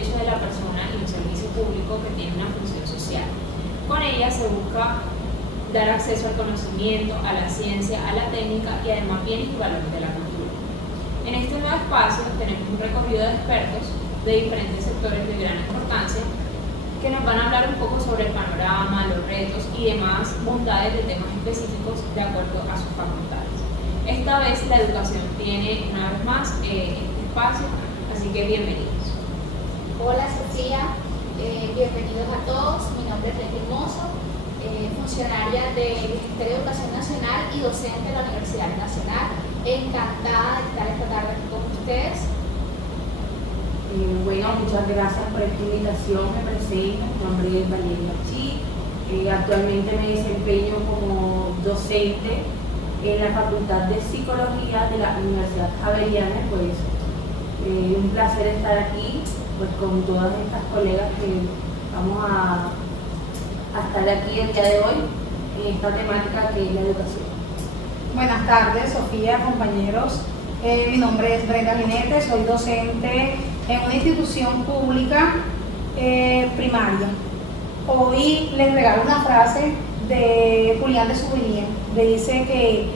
derecho de la persona y un servicio público que tiene una función social. Con ella se busca dar acceso al conocimiento, a la ciencia, a la técnica y además bienes y valores de la cultura. En este nuevo espacio tenemos un recorrido de expertos de diferentes sectores de gran importancia que nos van a hablar un poco sobre el panorama, los retos y demás bondades de temas específicos de acuerdo a sus facultades. Esta vez la educación tiene una vez más este espacio, así que bienvenidos. Hola Sofía, bienvenidos a todos. Mi nombre es Leti Hermoso, funcionaria del Ministerio de Educación Nacional y docente de la Universidad Nacional. Encantada de estar esta tarde aquí con ustedes. Bueno, muchas gracias por esta invitación. Me presento, mi nombre es Valeria Chi. Actualmente me desempeño como docente en la Facultad de Psicología de la Universidad Javeriana. Pues un placer estar aquí pues, con todas estas colegas que vamos a estar aquí el día de hoy en esta temática que es la educación. Buenas tardes, Sofía, compañeros. Mi nombre es Brenda Ginete, soy docente en una institución pública primaria. Hoy les regalo una frase de Julián de Souvigny, que dice que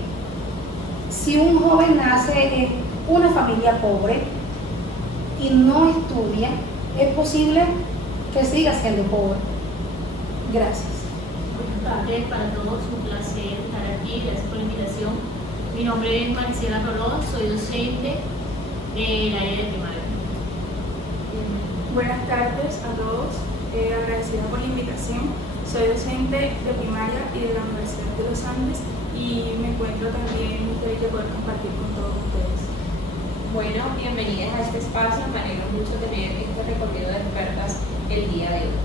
si un joven nace en una familia pobre y no estudia, es posible que siga siendo pobre. Gracias. Buenas tardes para todos, un placer estar aquí, gracias por la invitación. Mi nombre es Maricela Rolón, soy docente del área de primaria. Buenas tardes a todos, agradecida por la invitación. Soy docente de primaria y de la Universidad de los Andes y me encuentro también muy feliz de poder compartir con todos ustedes. Bueno, bienvenidas a este espacio, me alegra mucho tener este recorrido de expertas el día de hoy.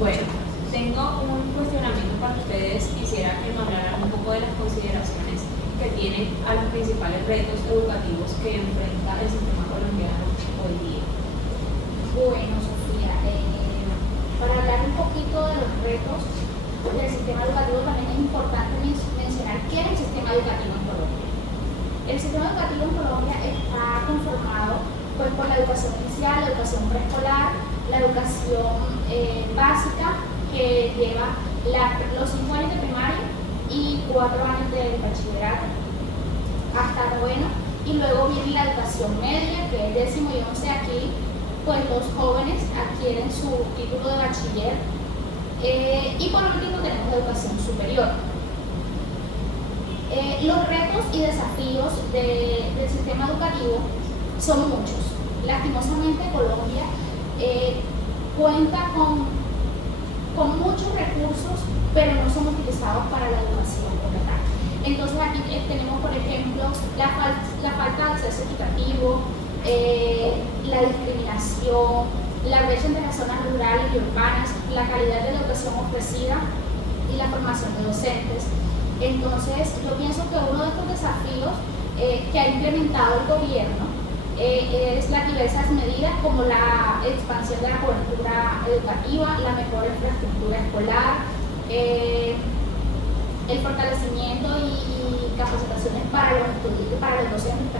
Bueno, tengo un cuestionamiento para ustedes, quisiera que me hablaran un poco de las consideraciones que tienen a los principales retos educativos que enfrenta el sistema colombiano hoy día. Bueno, Sofía, para hablar un poquito de los retos del sistema educativo también es importante mencionar qué es el sistema educativo en Colombia. El sistema educativo en Colombia está conformado pues, por la educación inicial, la educación preescolar, la educación básica que lleva los 5 años de primaria y 4 años de bachillerato hasta noveno, y luego viene la educación media, que es décimo y 11. Aquí pues los jóvenes adquieren su título de bachiller y por último tenemos la educación superior. Los retos y desafíos del sistema educativo son muchos. Lastimosamente Colombia cuenta con muchos recursos, pero no son utilizados para la educación como tal. Entonces aquí tenemos, por ejemplo, la falta de acceso equitativo, la discriminación, la brecha entre las zonas rurales y urbanas, la calidad de la educación ofrecida y la formación de docentes. Entonces yo pienso que uno de estos desafíos que ha implementado el gobierno es las diversas medidas como la expansión de la cobertura educativa, la mejor infraestructura escolar, el fortalecimiento y capacitaciones para los estudiantes, para los docentes,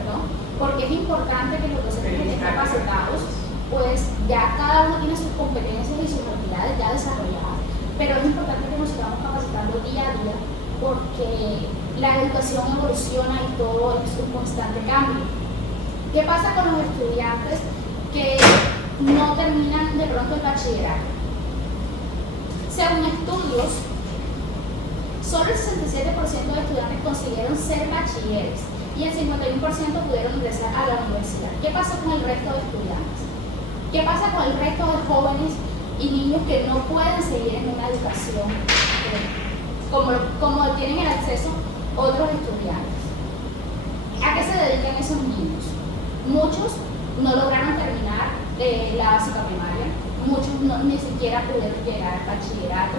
porque es importante que los docentes estén capacitados, pues ya cada uno tiene sus competencias y sus habilidades ya desarrolladas, pero es importante que nos sigamos capacitando día a día porque la educación evoluciona y todo es un constante cambio. ¿Qué pasa con los estudiantes que no terminan de pronto el bachillerato? Según estudios, solo el 67% de estudiantes consiguieron ser bachilleres y el 51% pudieron ingresar a la universidad. ¿Qué pasa con el resto de estudiantes? ¿Qué pasa con el resto de jóvenes y niños que no pueden seguir en una educación como tienen el acceso otros estudiantes? ¿A qué se dedican esos niños? Muchos no lograron terminar la básica primaria, muchos ni siquiera pudieron llegar al bachillerato,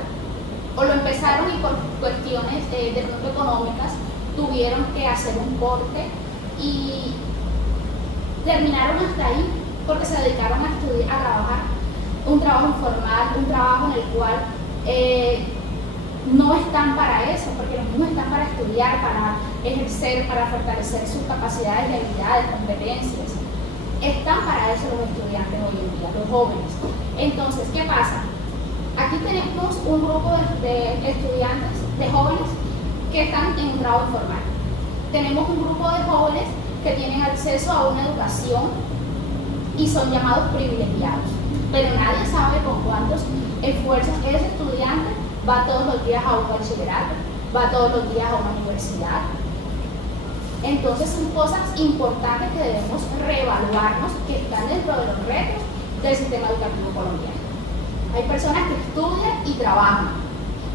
o lo empezaron y por cuestiones de pronto económicas tuvieron que hacer un corte y terminaron hasta ahí porque se dedicaron a estudiar, a trabajar un trabajo informal, un trabajo en el cual no están para eso, porque los niños están para estudiar, para ejercer, para fortalecer sus capacidades y habilidades, competencias. están para eso los estudiantes hoy en día, los jóvenes. Entonces, ¿qué pasa? Aquí tenemos un grupo de estudiantes, de jóvenes, que están en un grado informal. Tenemos un grupo de jóvenes que tienen acceso a una educación y son llamados privilegiados. Pero nadie sabe con cuántos esfuerzos ese estudiante va todos los días a un bachillerato, va todos los días a una universidad. Entonces son cosas importantes que debemos reevaluarnos, que están dentro de los retos del sistema educativo colombiano. Hay personas que estudian y trabajan,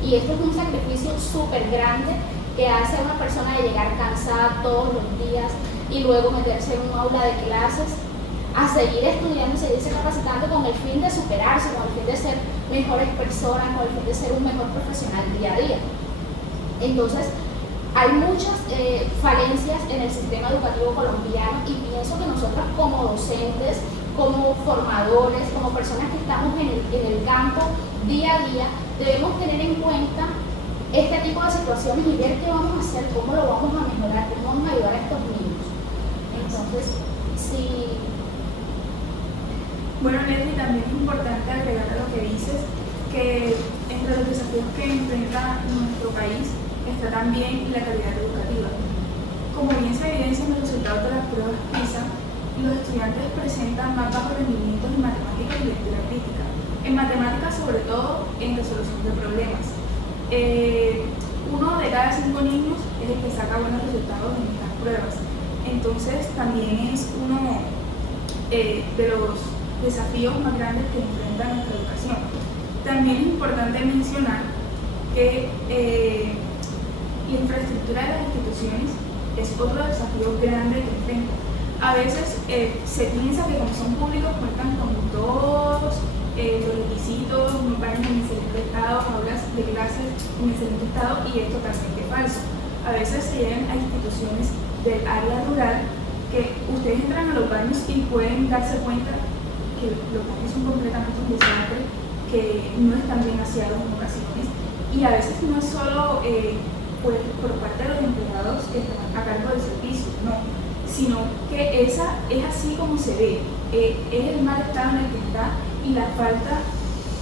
y esto es un sacrificio súper grande que hace a una persona de llegar cansada todos los días y luego meterse en un aula de clases a seguir estudiando y seguirse capacitando con el fin de superarse, con el fin de ser mejores personas, con el fin de ser un mejor profesional día a día. Entonces, hay muchas falencias en el sistema educativo colombiano y pienso que nosotros como docentes, como formadores, como personas que estamos en el campo día a día, debemos tener en cuenta este tipo de situaciones y ver qué vamos a hacer, cómo lo vamos a mejorar, cómo vamos a ayudar a estos niños. Entonces, sí. Bueno, Leslie, también es importante agregar a lo que dices que entre los desafíos que enfrenta nuestro país está también la calidad educativa. Como bien se evidencia en los resultados de las pruebas PISA, los estudiantes presentan más bajos rendimientos en matemáticas y lectura crítica. En matemáticas, sobre todo, en resolución de problemas. 1 de cada 5 niños es el que saca buenos resultados en estas pruebas. Entonces, también es uno de los desafíos más grandes que enfrenta nuestra educación. También es importante mencionar que la infraestructura de las instituciones es otro desafío grande que enfrenta. A veces se piensa que como son públicos cuentan con todos los requisitos, van en excelente estado, aulas de clases en excelente estado, y es totalmente falso. A veces se llegan a instituciones del área rural que ustedes entran a los baños y pueden darse cuenta que los baños son completamente un desastre, que no están bien aseados en ocasiones, y a veces no es solo pues, por parte de los empleados que están a cargo del servicio, no, sino que esa es así como se ve, es el mal estado en el que está y la falta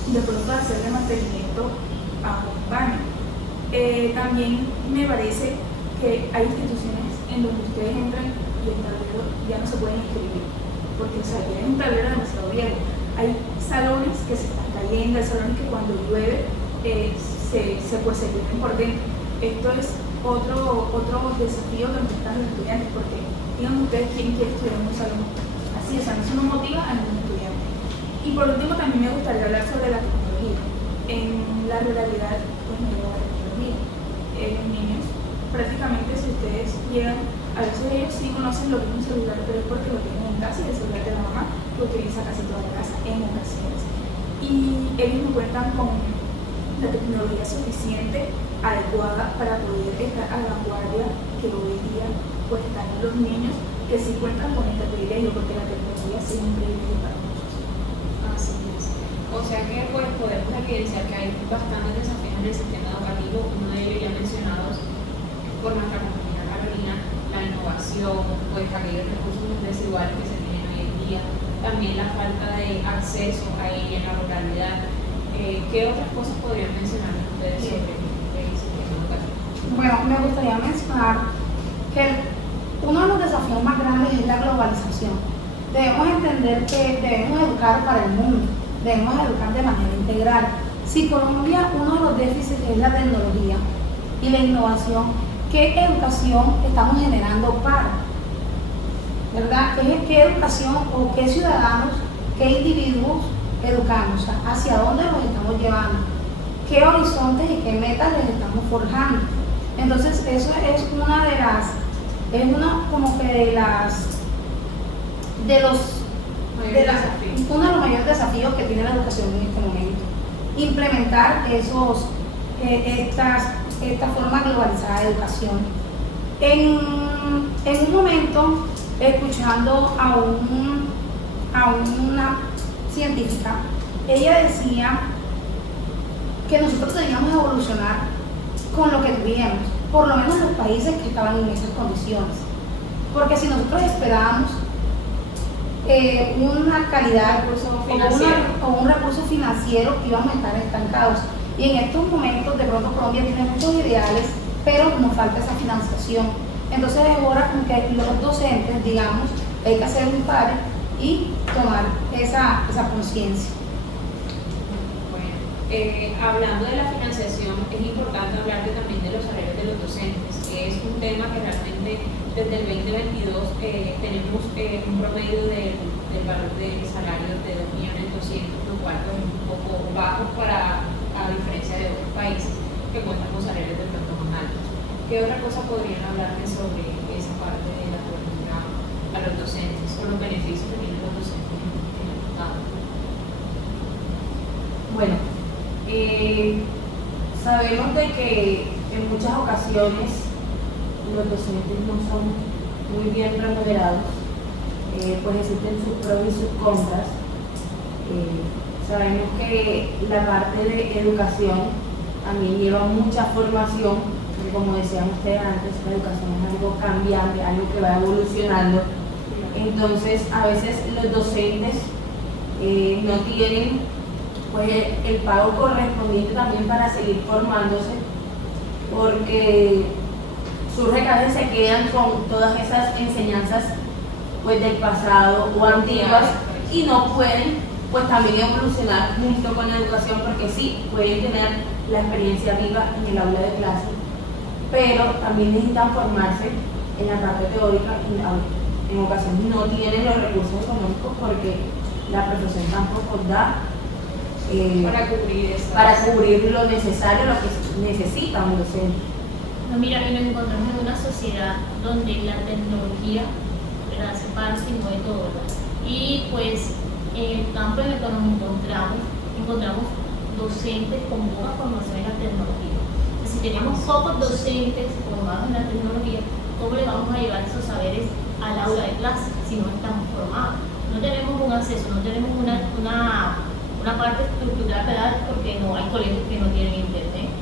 de pronto de hacerle mantenimiento a un baño. También me parece que hay instituciones en donde ustedes entran y el tablero ya no se pueden inscribir, porque o sea, tienen un tablero demasiado viejo. Hay salones que se están cayendo, hay salones que cuando llueve se llenan por dentro. Esto es otro desafío que enfrentan los estudiantes, porque digan ustedes quién quiere estudiar en un salón así, o sea, eso no motiva a ningún estudiante. Y por último también me gustaría hablar sobre la tecnología. En la ruralidad pues no lleva la tecnología. Los niños, prácticamente si ustedes llegan, a veces ellos sí conocen lo que es un celular, pero es porque lo tienen en casa y el celular de la mamá lo utiliza casi toda la casa en ocasiones. Y ellos no cuentan con la tecnología suficiente, adecuada para poder estar a la vanguardia que hoy día pues están los niños que sí cuentan con este privilegio, porque la tecnología sí es un privilegio para muchos. Así es. O sea que pues, podemos evidenciar que hay bastantes desafíos en el sistema educativo, uno de ellos ya mencionados por nuestra compañera Carolina, la innovación, pues aquellos recursos desiguales que se tienen hoy en día, también la falta de acceso a ella en la ruralidad. ¿Qué otras cosas podrían mencionar ustedes sobre el sistema educativo? Bueno, me gustaría mencionar que uno de los desafíos más grandes es la globalización. Debemos entender que debemos educar para el mundo, debemos educar de manera integral. Si Colombia, uno de los déficits es la tecnología y la innovación, ¿qué educación estamos generando para? ¿Verdad? ¿Qué educación o qué ciudadanos, qué individuos educamos? O sea, ¿hacia dónde los estamos llevando? ¿Qué horizontes y qué metas les estamos forjando? Entonces, eso es una de las, como que uno de los mayores desafíos que tiene la educación en este momento. Implementar esta forma globalizada de educación. En un momento, escuchando a una científica, ella decía que nosotros teníamos que evolucionar con lo que tuviéramos, por lo menos los países que estaban en esas condiciones. Porque si nosotros esperábamos una calidad Recurso o financiero. un recurso financiero que íbamos a estar estancados. Y en estos momentos de pronto Colombia tiene muchos ideales, pero nos falta esa financiación. Entonces es hora como que los docentes, digamos, hay que hacer un par y tomar esa conciencia. Bueno, hablando de la financiación, es importante hablar también de los salarios de los docentes, que es un tema que realmente desde el 2022 tenemos un promedio del valor de salarios de 2.200.000, lo cual pues, es un poco bajo a diferencia de otros países que cuentan con salarios de pronto más altos. ¿Qué otra cosa podrían hablarme sobre esa parte de la cobertura a los docentes o los beneficios que tienen los docentes en el Estado? Bueno, sabemos de que en muchas ocasiones los docentes no son muy bien remunerados, pues existen sus pros y sus contras. Sabemos que la parte de educación también lleva mucha formación, porque como decían ustedes antes, la educación es algo cambiante, algo que va evolucionando. Entonces, a veces los docentes no tienen pues, el pago correspondiente también para seguir formándose, porque surge que a veces se quedan con todas esas enseñanzas pues, del pasado o antiguas y no pueden pues también evolucionar junto con la educación, porque sí, pueden tener la experiencia viva en el aula de clase, pero también necesitan formarse en la parte teórica y en ocasiones no tienen los recursos económicos porque la profesión tampoco da para cubrir lo necesario, lo que necesita un docente. No, mira, y nos encontramos en una sociedad donde la tecnología, ¿verdad?, hace parte y mueve todo, ¿verdad? Y pues en el campo en el que nos encontramos docentes con poca formación en la tecnología. Si tenemos pocos docentes formados en la tecnología, ¿cómo le vamos a llevar esos saberes al aula de clase si no estamos formados? No tenemos un acceso, no tenemos una parte estructural, ¿verdad?, porque no hay colegios que no tienen internet,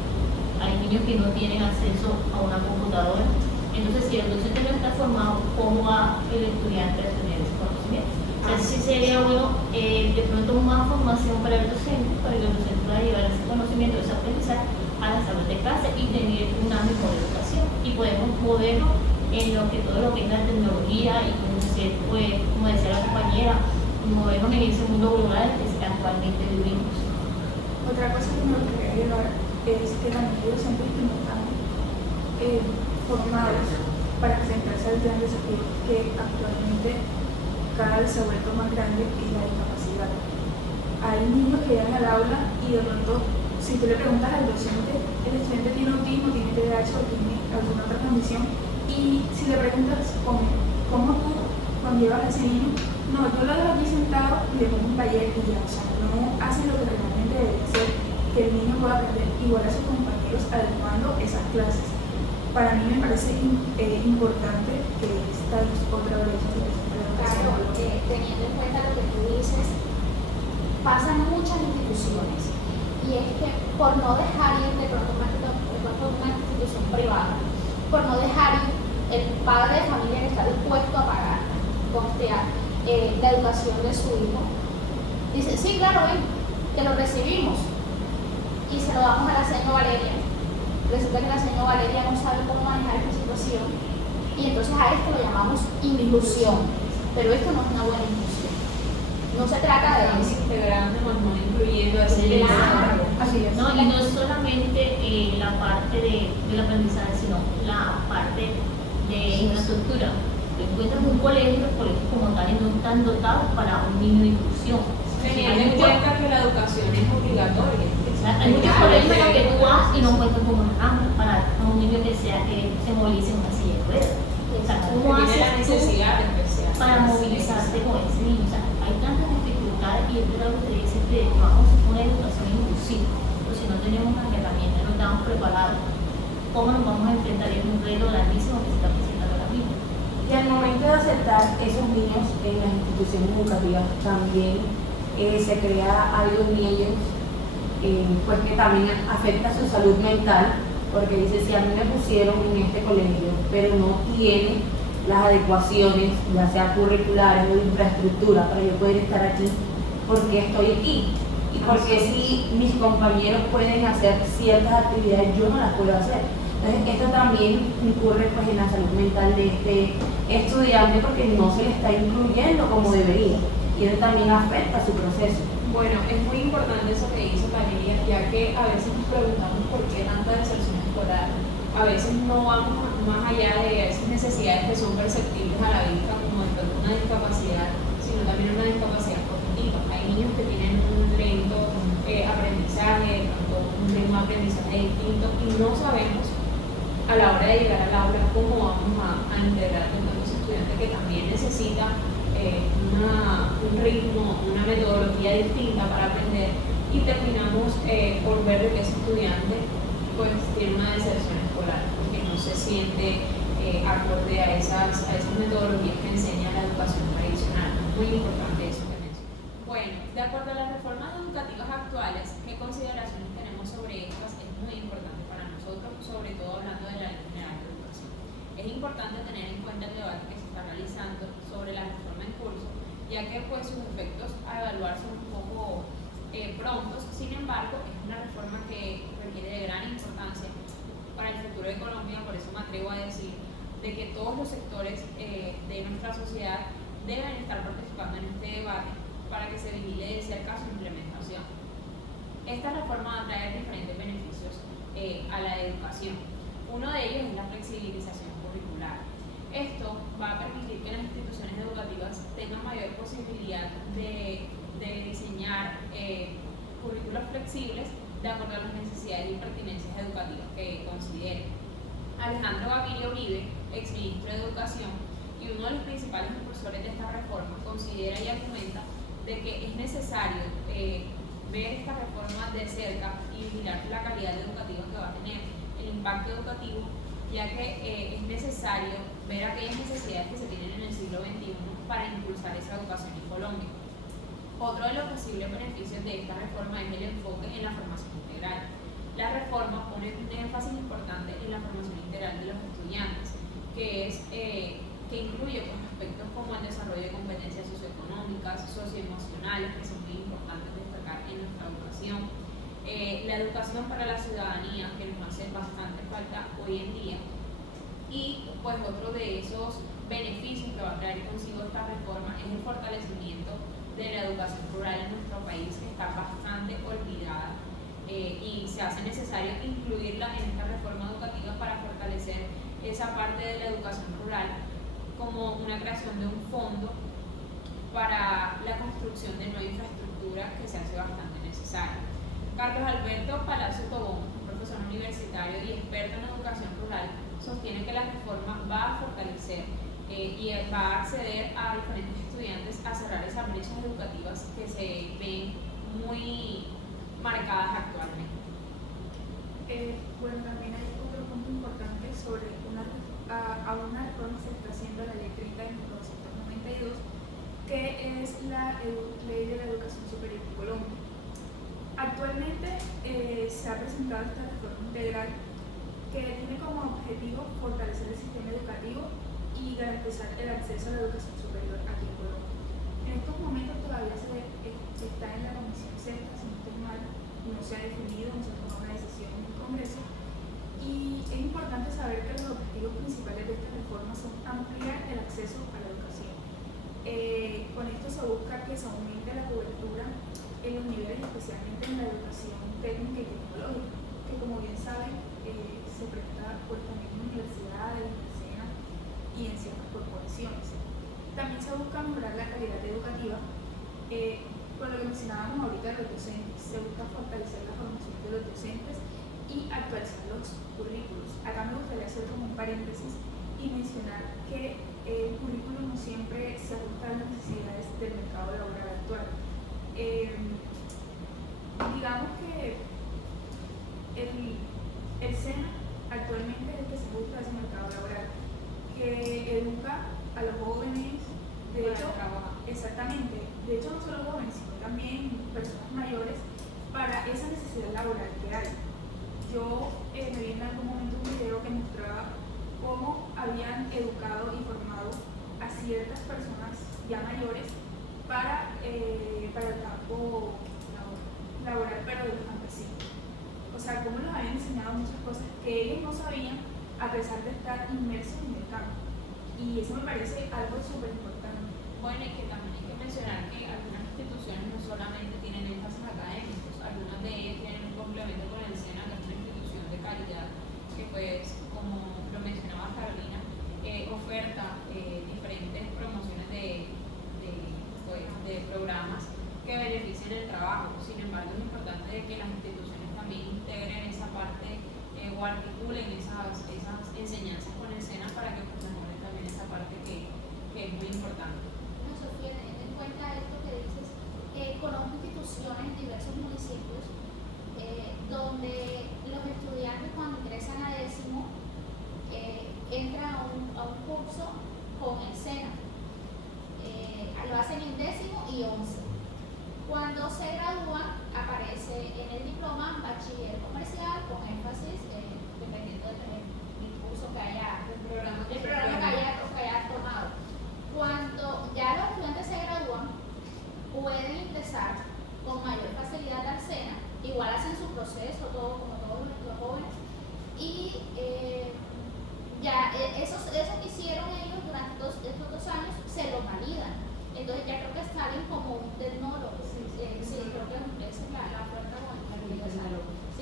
hay niños que no tienen acceso a una computadora. Entonces, si el docente no está formado, ¿cómo va el estudiante a tener ese conocimiento? Entonces, sí sería bueno de pronto más formación para el docente pueda llevar ese conocimiento, ese aprendizaje a las aulas de clase y tener una mejor educación. Y podemos movernos en todo lo que es la tecnología y conocer, pues, como decía la compañera, movernos en ese mundo global que actualmente vivimos. Otra cosa que me gustaría agregar es que también los docentes que no están formados para enfrentarse al gran desafío que actualmente cada vez se ha vuelto más grande, es la discapacidad. Hay niños que llegan al aula y de pronto, si tú le preguntas al docente, el estudiante tiene autismo, tiene TDAH o tiene alguna otra condición, y si le preguntas cómo tú cuando llevas a ese niño, no, yo lo dejo aquí sentado y le pongo un taller y ya, o sea, no hacen lo que realmente debe ser, que el niño pueda aprender igual a sus compañeros adecuando esas clases. Para mí me parece importante que esta es otra brecha de Claro, teniendo en cuenta lo que tú dices, pasan muchas instituciones y es que por no dejar ir de pronto una institución privada, por no dejar ir el padre de familia que está dispuesto a pagar, costear la educación de su hijo, dice, sí, claro, ven, te lo recibimos y se lo damos a la señora Valeria. Resulta que la señora Valeria no sabe cómo manejar esta situación y entonces a esto lo llamamos inclusión. Pero esto no es una buena inclusión. No se trata de Estamos integrando, no incluyendo a ese Claro. Así es. No, y no es solamente la parte del aprendizaje, sino la parte de infraestructura. Encuentras un colegio, los colegios como tales no están dotados para un niño de inclusión. Teniendo en cuenta que la educación es obligatoria. Hay muchos colegios en los que tú vas y no encuentras como una cama para un niño que se movilice en una silla de ruedas. O sea, ¿cómo Tiene la haces tú necesidad especial para movilizarte con ese niño? O sea, hay tantas dificultades y es algo que dice que vamos a una educación inclusiva, pero si no tenemos las herramientas, no estamos preparados, ¿cómo nos vamos a enfrentar? Es un reto grandísimo que se está presentando ahora mismo. Y al momento de aceptar esos niños en las instituciones educativas también se crea algo en ellos pues que también afecta su salud mental, porque dice, si a mí me pusieron en este colegio, pero no tiene las adecuaciones, ya sea curriculares o de infraestructura, para yo poder estar aquí, porque estoy aquí. Y porque si mis compañeros pueden hacer ciertas actividades, yo no las puedo hacer. Entonces, esto también incurre pues, en la salud mental de este estudiante porque no se le está incluyendo como debería. Y eso también afecta su proceso. Bueno, es muy importante eso que dice Valeria, ya que a veces nos preguntamos por qué tanta deserción escolar. A veces no vamos más allá de esas necesidades que son perceptibles a la vista, como de una discapacidad, sino también una discapacidad cognitiva. Hay niños que tienen un lento aprendizaje, un ritmo de aprendizaje distinto, y no sabemos a la hora de llegar al aula cómo vamos a integrar con tantos estudiantes que también necesitan un ritmo, una metodología distinta para aprender, y terminamos por ver de que ese estudiante pues tiene una deserción escolar porque no se siente acorde a esas metodologías que enseña la educación tradicional. Muy importante eso que mencioné. Bueno, de acuerdo a las reformas educativas actuales, ¿qué consideraciones tenemos sobre estas? Es muy importante para nosotros, sobre todo hablando de la Ley General de Educación. Es importante tener en cuenta el debate que se está realizando sobre la reforma en curso, ya que pues sus efectos a evaluar son un poco prontos. Sin embargo, es una reforma que requiere de gran importancia para el futuro de Colombia. Por eso me atrevo a decir de que todos los sectores de nuestra sociedad deben estar participando en este debate para que se vigile de cerca su implementación. Esta reforma va a traer diferentes beneficios a la educación. Uno de ellos es la flexibilización curricular. Esto va a permitir que las instituciones educativas tengan mayor posibilidad de diseñar currículos flexibles de acuerdo a las necesidades y pertinencias educativas que consideren. Alejandro Gaviria Uribe, exministro de Educación y uno de los principales impulsores de esta reforma, considera y argumenta de que es necesario ver esta reforma de cerca y vigilar la calidad educativa que va a tener, el impacto educativo, ya que es necesario ver aquellas necesidades que se tienen en el siglo XXI para impulsar esa educación en Colombia. Otro de los posibles beneficios de esta reforma es el enfoque en la formación integral. La reforma pone un énfasis importante en la formación integral de los estudiantes, que incluye pues, aspectos como el desarrollo de competencias socioeconómicas, socioemocionales, que son muy importantes destacar en nuestra educación, la educación para la ciudadanía, que nos hace bastante falta hoy en día, y pues otro de esos beneficios que va a traer consigo esta reforma es el fortalecimiento de la educación rural en nuestro país, que está bastante olvidada, y se hace necesario incluirla en esta reforma educativa para fortalecer esa parte de la educación rural, como una creación de un fondo para la construcción de nueva infraestructura que se hace bastante necesaria. Carlos Alberto Palacio Tobón, profesor universitario y experto en educación rural, sostiene que la reforma va a fortalecer y va a acceder a diferentes estudiantes a cerrar esas brechas educativas que se ven muy marcadas actualmente. Bueno, también hay otro punto importante sobre una reforma que se está haciendo la Ley 30 de 1992, que es la Ley de la Educación Superior de Colombia. Actualmente se ha presentado esta reforma integral que tiene como objetivo fortalecer el sistema educativo y garantizar el acceso a la educación superior aquí en Colombia. En estos momentos todavía está en la Comisión Sexta, si no estoy mal, no se ha definido, no se ha tomado una decisión en el Congreso, y es importante saber que los objetivos principales de esta reforma son ampliar el acceso a la educación. Con esto se busca que se aumente la cobertura en los niveles, especialmente en la educación técnica y tecnológica, que como bien saben se presta por también en universidades, en SENA y en ciertas corporaciones. También se busca mejorar la calidad educativa, con lo que mencionábamos ahorita de los docentes. Se busca fortalecer la formación de los docentes y actualizar los currículos. Acá me gustaría hacer como un paréntesis y mencionar que el currículo no siempre se ajusta a las necesidades del mercado laboral actual. Digamos que el SENA actualmente es el que se ajusta a ese mercado laboral, que educa a los jóvenes, de hecho, exactamente, de hecho no solo jóvenes, sino también personas mayores, para esa necesidad laboral que hay. Yo me vi en algún momento un video que mostraba cómo habían educado y formado ciertas personas ya mayores para el campo laboral, pero de los campesinos. O sea, cómo les habían enseñado muchas cosas que ellos no sabían a pesar de estar inmersos en el campo. Y eso me parece algo súper importante. Bueno, y que también hay que mencionar que algunas instituciones no solamente tienen énfasis académicos, algunas de ellas tienen un complemento con el SENA, que es una institución de calidad, que pues, como lo mencionaba Carolina, oferta diferentes promociones de programas que beneficien el trabajo. Sin embargo, es importante que las instituciones también integren esa parte o articulen esas enseñanzas con el SENA para que pues, mejoren también esa parte que es muy importante. Bueno, Sofía, teniendo en cuenta esto que dices, conozco instituciones en diversos municipios donde los estudiantes cuando ingresan a 10º entran a un curso con el SENA. Lo hacen en 10º y 11. Cuando se gradúan, aparece en el diploma bachiller comercial con énfasis, dependiendo del curso que haya, del programa que haya tomado. Cuando ya los estudiantes se gradúan, pueden ingresar con mayor facilidad al SENA, igual hacen su proceso, todo como todos los jóvenes, y eso que hicieron ellos durante estos 2 años se lo validan. Entonces ya creo que salen como un tecnólogo. Sí, creo que esa es la oferta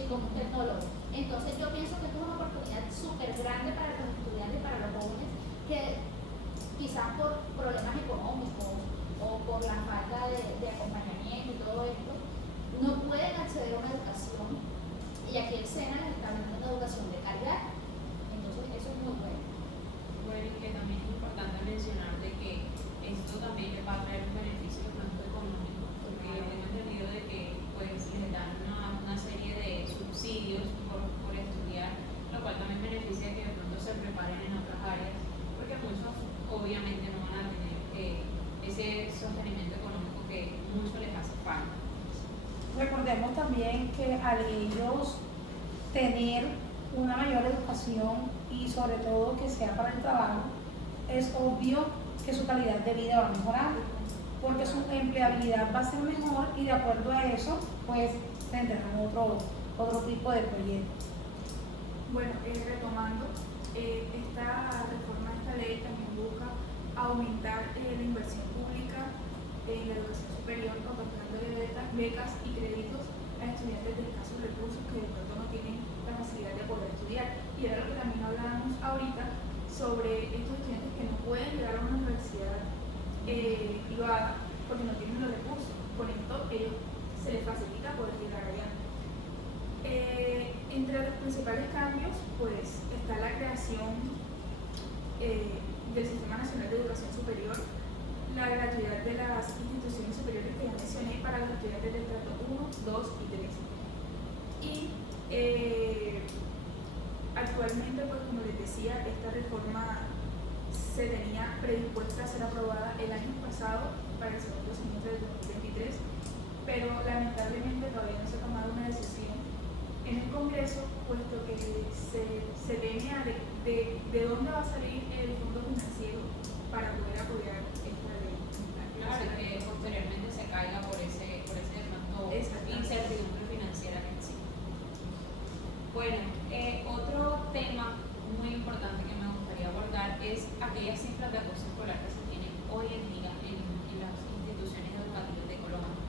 como un tecnólogo. Entonces yo pienso que esto es una oportunidad súper grande para los estudiantes, para los jóvenes, que quizás por problemas económicos o por la falta de acompañamiento y todo esto, no pueden acceder a una educación. Y aquí el SENA les está dando una educación de calidad. Entonces eso es muy bueno. Bueno, y que también es importante mencionar de que esto también les va a traer un beneficio tanto económico, porque tengo entendido de que pues les dan una serie de subsidios por estudiar, lo cual también beneficia que de pronto se preparen en otras áreas, porque muchos obviamente no van a tener ese sostenimiento económico que mucho les hace falta. Recordemos también que al ellos tener una mayor educación y sobre todo que sea para el trabajo, es obvio que su calidad de vida va a mejorar, porque su empleabilidad va a ser mejor y de acuerdo a eso, pues tendrán otro tipo de proyectos. Bueno, retomando, esta reforma, esta ley también busca aumentar la inversión pública en la educación superior, otorgándole becas y créditos a estudiantes de escasos recursos que de pronto no tienen la facilidad de poder estudiar. Y era lo que también hablábamos ahorita sobre estos estudiantes que no pueden llegar a una universidad privada porque no tienen los recursos. Con esto se les facilita poder llegar allá. Entre los principales cambios pues está la creación del Sistema Nacional de Educación Superior, la gratuidad de las instituciones superiores que ya mencioné para los estudiantes del trato 1, 2 y 3. Actualmente, pues como les decía, esta reforma se tenía predispuesta a ser aprobada el año pasado para el segundo semestre del 2023, pero lamentablemente todavía no se ha tomado una decisión en el Congreso, puesto que se temía de dónde va a salir el fondo financiero para poder apoyar esta ley. Claro, que posteriormente se caiga por ese de pronto incertidumbre financiera que existe. Bueno, otro tema muy importante que me gustaría abordar es aquellas cifras de acoso escolar que se tienen hoy en día en las instituciones educativas de Colombia.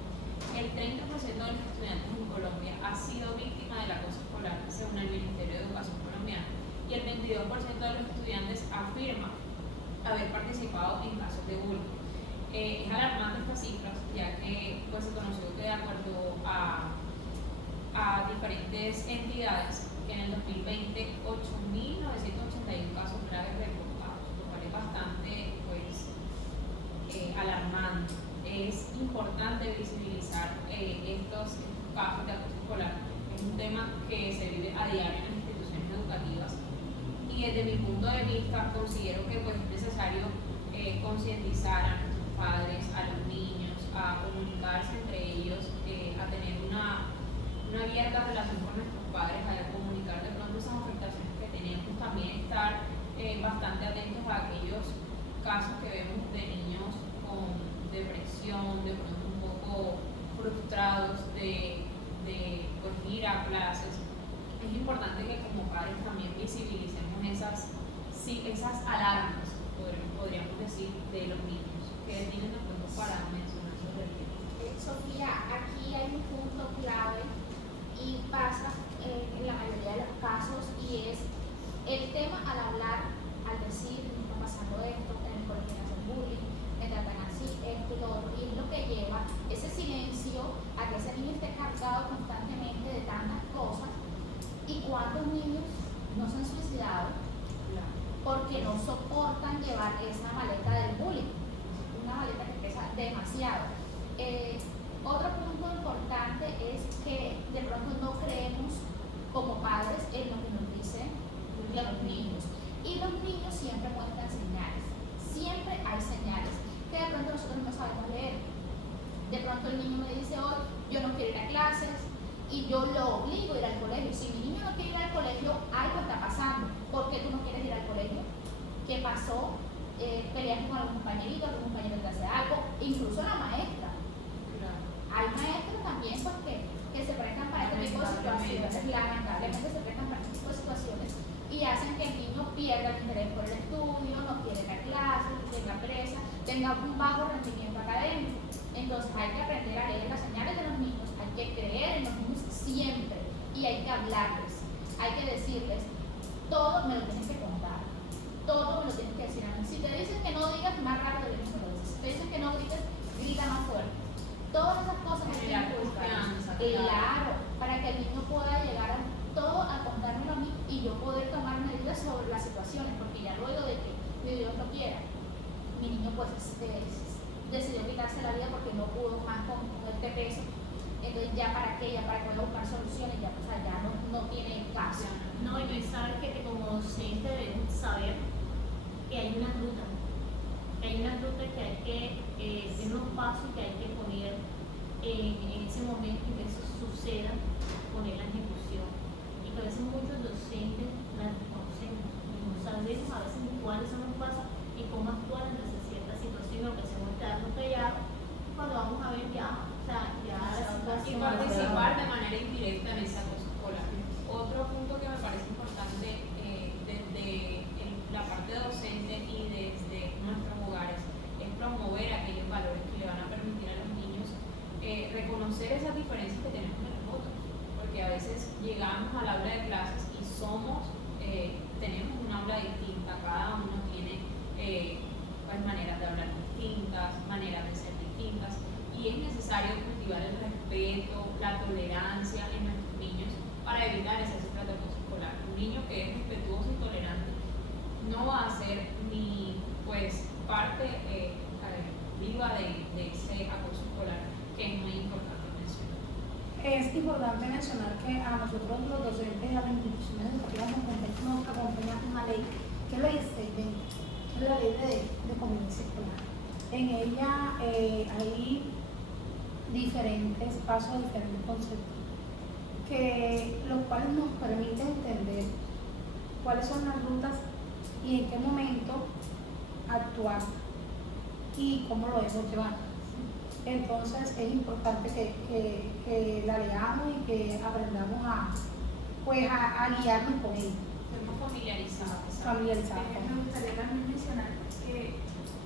El 30% de los estudiantes en Colombia ha sido víctima del acoso escolar, según el Ministerio de Educación colombiano, y el 22% de los estudiantes afirma haber participado en casos de bullying. Es alarmante estas cifras, ya que pues, se conoció que de acuerdo a diferentes entidades, que en el 2020 8.981 casos graves reportados, lo cual es bastante pues, alarmante. Es importante visibilizar estos casos de acoso escolar. Es un tema que se vive a diario en las instituciones educativas y desde mi punto de vista considero que pues, es necesario concientizar a nuestros padres, a los niños, a comunicarse entre ellos, a tener una abierta relación con nuestros padres, a comunicar de pronto esas afectaciones que tenemos, también estar bastante atentos a aquellos casos que vemos a clases, es importante que como padres también visibilicemos esas alarmas, podríamos decir, de los niños que tienen de pronto para mencionar sobre el tema. Sofía, aquí hay un punto clave y pasa en la mayoría de los casos, y es el tema al hablar, al decir, me está pasando esto, en el colegio me hacen bullying, me tratan así, esto y lo otro, y es lo que lleva ese silencio a que ese niño esté cargado constantemente de tantas cosas. ¿Y cuántos niños no se han suicidado porque no soportan llevar esa maleta del bullying? Una maleta que pesa demasiado. Otro punto importante es que de pronto no creemos como padres en lo que nos dicen los niños. Y los niños siempre muestran señales. Siempre hay señales que de pronto nosotros no sabemos leer. De pronto el niño me dice hoy, yo no quiero ir a clases, y yo lo obligo a ir al colegio. Si mi niño no quiere ir al colegio, algo está pasando. ¿Por qué tú no quieres ir al colegio? ¿Qué pasó? Peleaste con algún compañerito, algún compañero te hace algo, incluso la maestra. Hay maestros también pues, que se prestan para este tipo de situaciones, lamentablemente se prestan para este tipo de situaciones y hacen que el niño pierda el interés por el estudio, no quiera ir a clases, tenga pereza, tenga un bajo rendimiento académico. Entonces hay que aprender a leer las señales de los niños, hay que creer en los niños siempre y hay que hablarles, hay que decirles, todo me lo tienes que contar, todo me lo tienes que decir a mí. Si te dicen que no digas, más rápido de lo que lo dices. Si te dicen que no grites, grita más fuerte. Todas esas cosas que tienen que buscar. Claro, para que el niño pueda llegar a todo a contármelo a mí y yo poder tomar medidas sobre las situaciones, porque ya luego de que Dios no quiera, mi niño pues decidió quitarse la vida porque no pudo más con este peso. Entonces ya para qué, ya para que buscar soluciones, ya, o sea, ya no tiene caso. No, y sabes que como docente debemos saber que hay una ruta. Que hay una ruta que hay que tener unos pasos que hay que poner en ese momento en que eso suceda, poner la ejecución. Y que a veces muchos docentes la desconocemos y no sabemos a veces cuáles son los pasos y cómo actuar ante cierta situación, o que hacemos quedarnos callados cuando vamos a ver ya, o sea, ya la situación. Y participar de manera indirecta en ese acoso escolar. Otro punto que me parece importante desde la parte docente y desde nuestros hogares es promover aquellos valores que le van a permitir a los niños reconocer esas diferencias que tenemos en nosotros, porque a veces llegamos al aula de clases y tenemos un aula distinta, cada uno tiene pues maneras de hablar distintas, maneras de ser distintas, y es necesario cultivar el respeto, la tolerancia en nuestros niños para evitar esas cifras de acoso escolar. Un niño que es respetuoso y tolerante no va a ser ni pues parte viva de ese acoso escolar, que es muy importante mencionar. Es importante mencionar que a nosotros los docentes de las instituciones educativas nos acompaña una ley, que es la ley 620, es la ley de convivencia escolar. En ella hay diferentes pasos, diferentes conceptos, los cuales nos permiten entender cuáles son las rutas y en qué momento actuar y cómo lo debemos llevar. Entonces es importante que la leamos y que aprendamos a guiarnos con ella. Estamos familiarizados. Me gustaría también mencionar que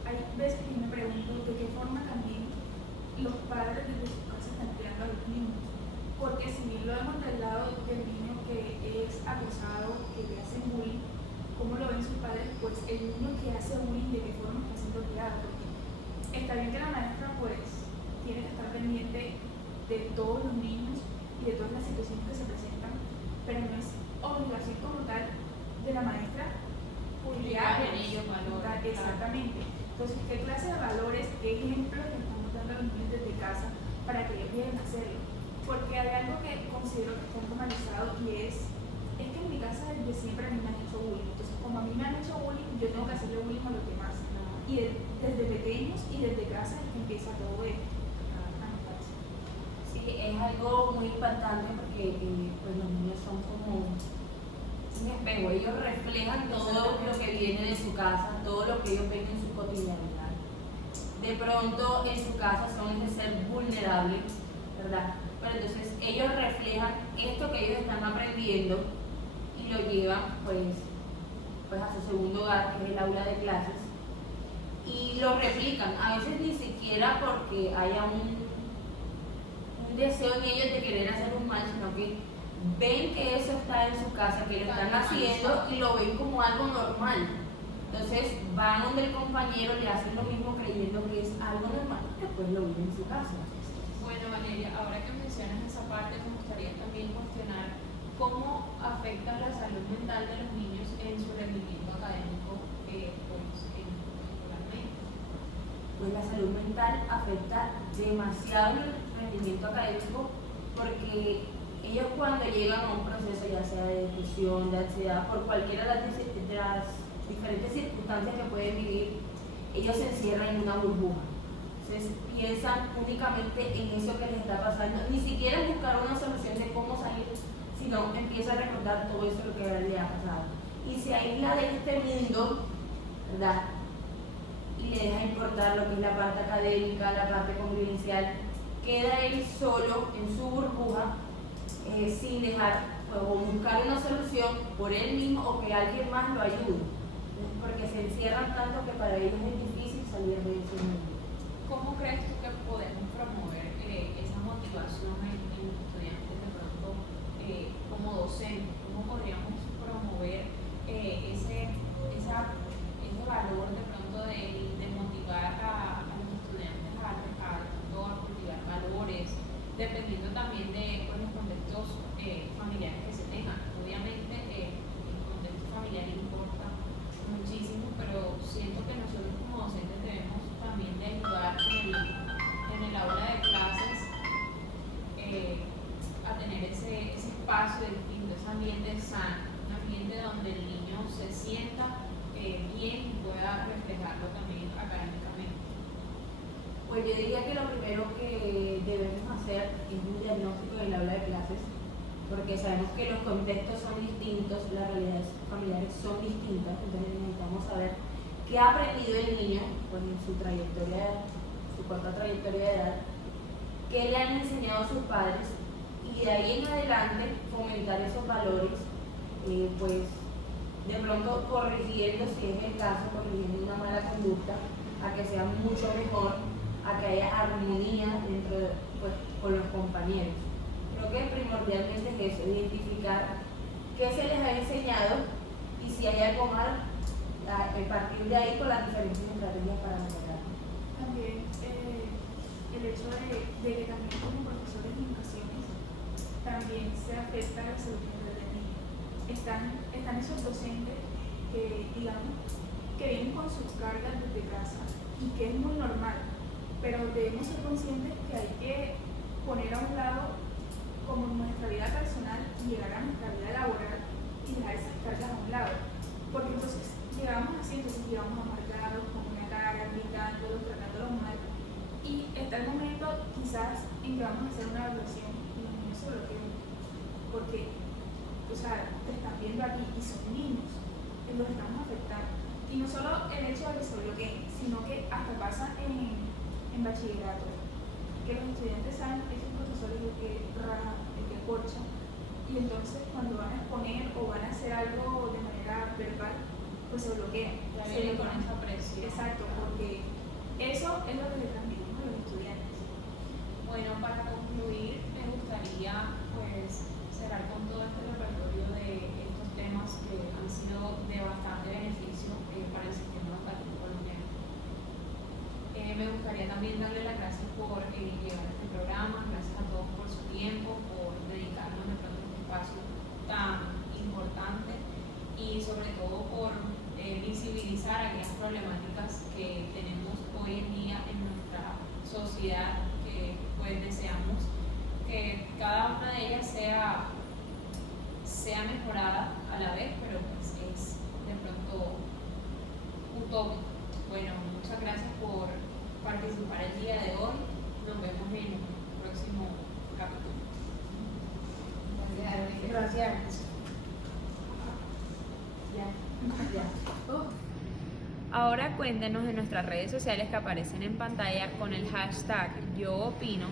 hay veces que me pregunto de qué forma también los padres desde sus casas están criando a los niños. Porque si bien lo hemos del lado del niño que es acosado, que le hacen bullying, ¿cómo lo ven sus padres? Pues el niño que hace bullying, ¿de qué forma está siendo criado? Porque está bien que la maestra pues tiene que estar pendiente de todos los niños y de todas las situaciones que se presentan, pero no es obligación como tal de la maestra publicar en ellos valores. Exactamente. Entonces, ¿qué clase de valores, qué ejemplos le estamos dando a los niños desde casa para que ellos lleguen a hacerlo? Porque hay algo que considero que está normalizado y es que en mi casa desde siempre a mí me han hecho bullying. Entonces, como a mí me han hecho bullying, yo tengo que hacerle bullying a los demás. Y desde pequeños y desde casa es que empieza todo esto. Sí, es algo muy impactante porque pues los niños son como un espejo, ellos reflejan todo lo que viene de su casa, todo lo que ellos ven en su cotidianidad. De pronto en su casa son ese ser vulnerable, ¿verdad? pero entonces ellos reflejan esto que ellos están aprendiendo y lo llevan pues a su segundo hogar, que es el aula de clases, y lo replican, a veces ni siquiera porque haya un deseo en ellos de querer hacer un mal, sino que ven que eso está en su casa, que lo están haciendo y lo ven como algo normal. Entonces van donde el compañero, le hacen lo mismo creyendo que es algo normal y después lo viven en su casa. Bueno, Valeria, ahora que mencionas esa parte, me gustaría también cuestionar cómo afecta la salud mental de los niños en su rendimiento académico, escolarmente. Pues la salud mental afecta demasiado el rendimiento académico porque ellos cuando llegan a un proceso ya sea de depresión, de ansiedad, por cualquiera de las diferentes circunstancias que pueden vivir, ellos se encierran en una burbuja. Entonces piensan únicamente en eso que les está pasando, ni siquiera buscar una solución de cómo salir, sino empieza a recordar todo eso que le ha pasado. Y se aísla de este mundo, ¿verdad? Y le deja importar lo que es la parte académica, la parte convivencial. Queda él solo en su burbuja, sin dejar o buscar una solución por él mismo o que alguien más lo ayude. Porque se encierran tanto que para ellos es difícil salir de ese mundo. ¿Cómo crees tú que podemos promover esa motivación en los estudiantes de pronto como docentes? ¿Cómo podríamos promover ese valor de pronto de motivar a los estudiantes a cultivar valores, dependiendo también de los contextos familiares que se tengan? Obviamente el contexto familiar importa muchísimo, pero siento que nosotros como docentes debemos también de ayudar en el aula de clases a tener ese espacio distinto, ese ambiente sano, un ambiente donde el niño se sienta bien y pueda reflejarlo también académicamente. Pues yo diría que lo primero que debemos hacer es un diagnóstico del aula de clases, porque sabemos que los contextos son distintos, las realidades familiares son distintas, entonces necesitamos saber qué ha aprendido el niño pues, en su trayectoria, su corta trayectoria de edad, qué le han enseñado sus padres y de ahí en adelante fomentar esos valores, pues de pronto corrigiendo, si es el caso, corrigiendo una mala conducta, a que sea mucho mejor, a que haya armonía dentro pues, con los compañeros. Creo que primordialmente es eso, identificar qué se les ha enseñado y si hay algo mal, a partir de ahí con las diferentes estrategias para mejorarlo. También el hecho de que también como profesores en ocasiones también se afecta la salud mental del niño. Están esos docentes que, digamos, que vienen con sus cargas desde casa y que es muy normal, pero debemos ser conscientes que hay que poner a un lado como nuestra vida personal y llegar a nuestra vida laboral y dejar esas cargas a un lado, porque entonces llegamos así, entonces llegamos amargados, con una cara, gritándolos, tratándolos mal, y está el momento quizás en que vamos a hacer una evaluación y los niños se bloquean, porque o sea, te están viendo aquí y son niños, y los estamos afectando. Y no solo el hecho de que se bloqueen, sino que hasta pasa en bachillerato, que los estudiantes saben esos profesores el que raja, el que corcha, y entonces cuando van a exponer o van a hacer algo de manera verbal, pues se bloquean. Se le pone esa presión. Exacto, porque eso es lo que le transmitimos a los estudiantes. Bueno, para concluir, me gustaría pues cerrar con todo este repertorio de estos temas que han sido de bastante beneficio para el sistema educativo colombiano. Me gustaría también darle las gracias por llevar este programa, gracias a todos por su tiempo, por dedicarnos de pronto a este espacio tan importante y sobre todo por visibilizar aquellas problemáticas que tenemos hoy en día en nuestra sociedad, que pues deseamos que cada una de ellas sea mejorada a la vez, pero pues es de pronto utópico. Bueno, muchas gracias por participar el día de hoy. Nos vemos en el próximo capítulo. Gracias. Ahora cuéntenos en nuestras redes sociales que aparecen en pantalla con el hashtag YoOpino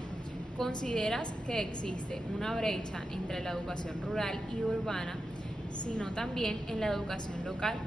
¿Consideras que existe una brecha entre la educación rural y urbana, sino también en la educación local?